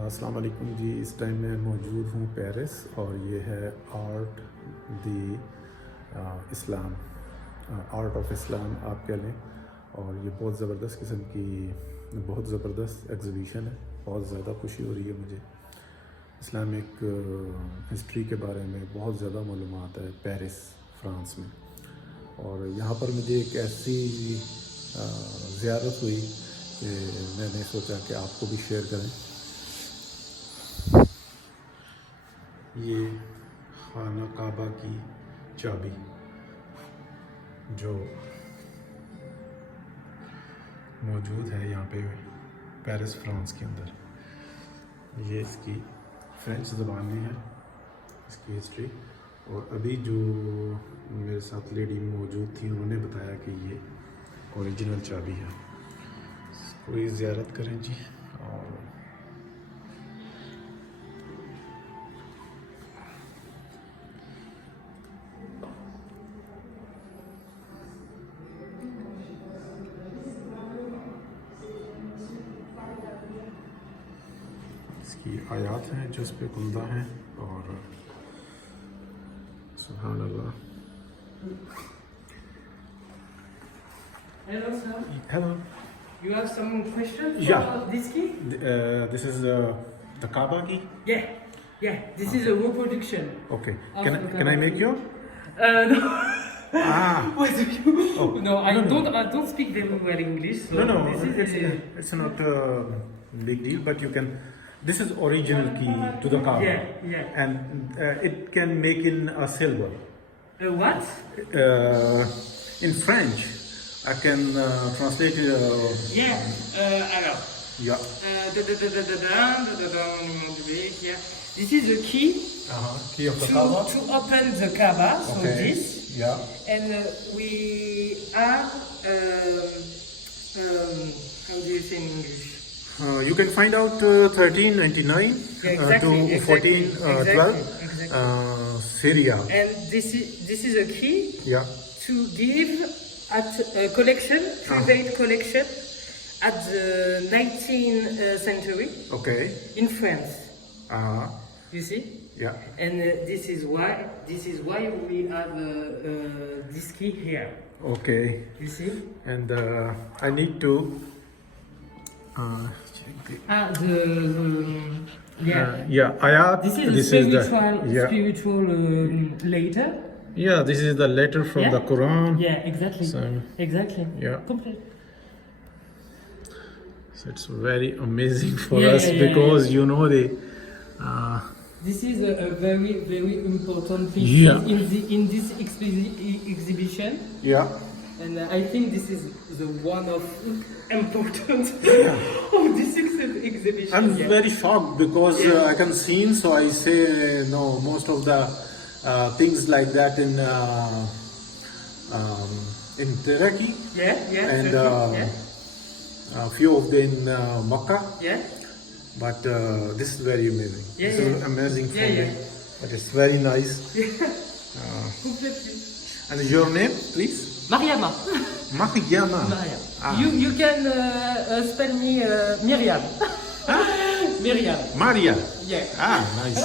अस्सलाम वालेकुम जी। इस टाइम मैं मौजूद हूँ पेरिस और ये है art the Islam, art of Islam आप कह लें। और ये बहुत ज़बरदस्त किस्म की बहुत ज़बरदस्त एग्ज़िबिशन है। बहुत ज़्यादा खुशी हो रही है मुझे। इस्लामिक हिस्ट्री के बारे में बहुत ज़्यादा मालूमात है पेरिस फ्रांस में। और यहाँ पर मुझे एक ऐसी ज़ियारत हुई कि मैंने सोचा कि आपको भी शेयर करें। ये खाना काबा की चाबी जो मौजूद है यहाँ पे पेरिस फ्रांस के अंदर, ये इसकी फ्रेंच ज़बान में है इसकी हिस्ट्री। और अभी जो मेरे साथ लेडी मौजूद थी उन्होंने बताया कि ये ओरिजिनल चाबी है। कोई ज़ियारत करें जी। और इसकी आयात हैं जो इस पे कुंदा हैं। और सुभान अल्लाह। Hello, sir. Hello. You have some questions Yeah. about this key? This is the Kaaba key. Yeah. This is a reproduction. Okay. Of Can the I Kaaba make key. you? No. Ah. What do you? Oh. No, I No, no. don't speak very well English. So No. This is It's not a big deal, but you can. This is original key to the Kaaba. Yeah. And it can make in a silver. What? In French, I can translate it. Alors. Yeah. Yeah. This is the key Key of the Kaaba. to open the Kaaba. So Okay. this. Yeah. And we have how do you say in English? You can find out 1399 Exactly, to 1412 exactly. Syria. And this is a key Yeah. to give at a collection, private collection at the 19th century Okay. in France. Uh-huh. You see? Yeah. And this is why we have this key here. Okay. You see? And I need to ayat. This is spiritual letter. Yeah, this is the letter from the Quran. Yeah, exactly. Exactly. Yeah. Complete. So it's very amazing for Yeah, us yeah, because you know the This is a very, very important thing in this exhibition. yeah. And I think this is the one of important of this exhibition. I'm very shocked because I can see, so I say no. Most of the things like that in Turkey, and a few of them in Makkah. But this is very amazing. This is amazing for me. But it's very nice. Completely. And your name, please? Mariama. Mariama. You can spell me Miriam. Miriam. Maria. Yeah. Nice.